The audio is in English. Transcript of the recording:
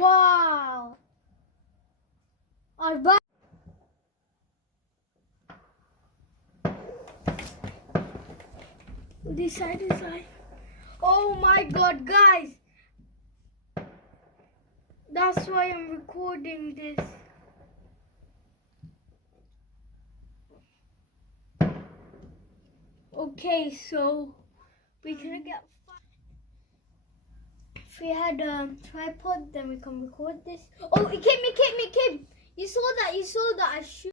Wow. Alright. This side. Oh my god, guys. That's why I'm recording this. Okay, so we can get. If we had a tripod, then we can record this. Oh, it came. You saw that. I shoot.